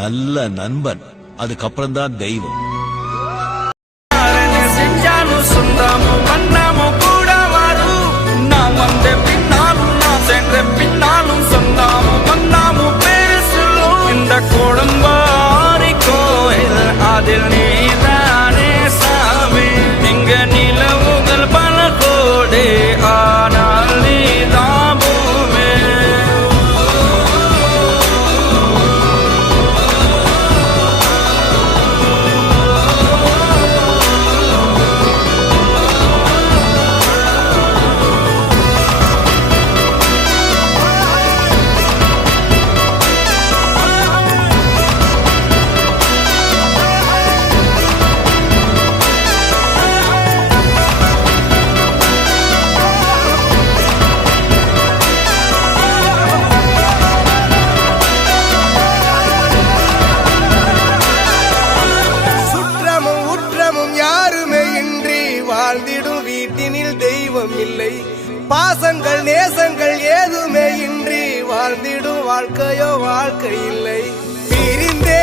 நல்ல நண்பன், அதுக்கப்புறம் தான் தெய்வம். செஞ்சாலும் சொந்தமும் வண்ணமும் கூட வரும். நான் வந்த பின்னாலும் நான் சென்ற பின்னாலும் சொந்தமும் வண்ணமும் பேரு சொல்லும். இந்த குடும்பாரி கோயில் அதில் நீதானே சாமி. இங்க நிலவுகள் பல கோடி, ஆனால் நீதான் பூமி. வாழ்ந்திடும் வீட்டினில் தெய்வம் இல்லை. பாசங்கள் நேசங்கள் ஏதுமே இன்றி வாழ்ந்திடும் வாழ்க்கையோ வாழ்க்கை இல்லை. பிரிந்தே